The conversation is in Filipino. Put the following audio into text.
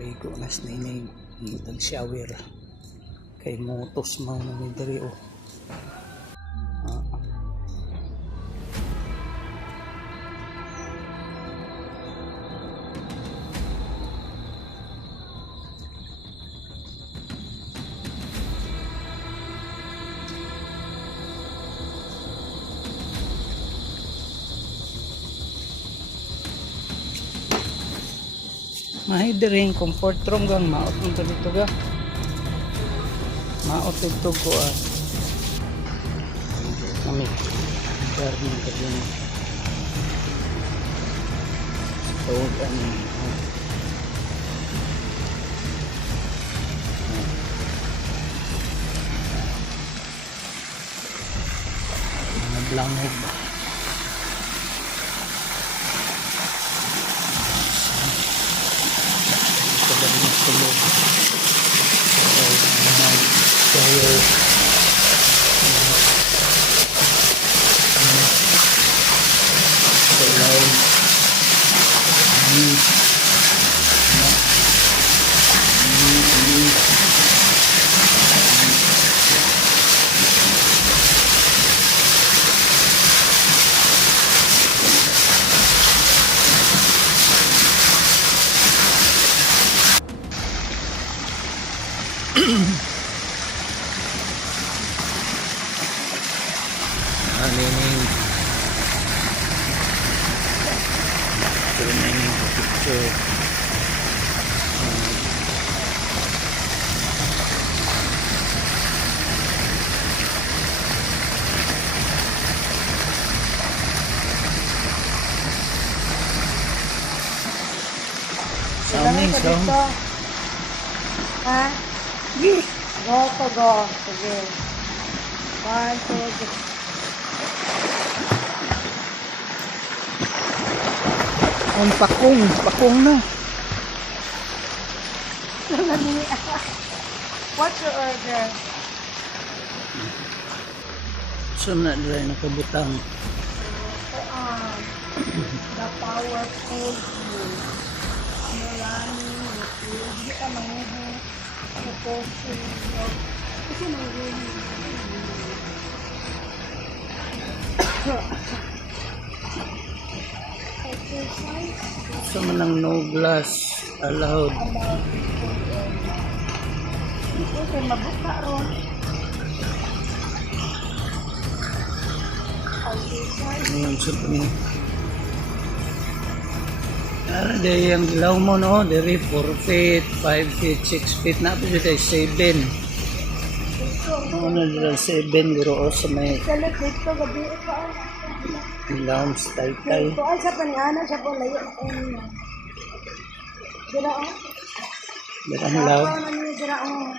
Rigo nas na inay shower kay motos mo na may dali o. Mahidring comfort room gang maot mo dito ga. Maot dito ko kami garden garden. So naglamog ba. Tulog. Nining picture Sounding sound. Ha? Yes. Go. Sige. 1, 2, 3. Ang pakong na. What's your order? So na dry na kabutang. The powerful food. Marami. Hindi ka manguho. Kasi manguho. So manang no glass allowed. Okay, mabuka ron. Ngayon sa ni. Day yung dilaw mo no, dari 4 feet, 5 feet, 6 feet na po dito 7. Ano nila 7 guro sa may Salit dito gabi ka. lounge tay-tay. Ito ay sa panana sa palayo. Dira oh. Ang loud. Dira oh.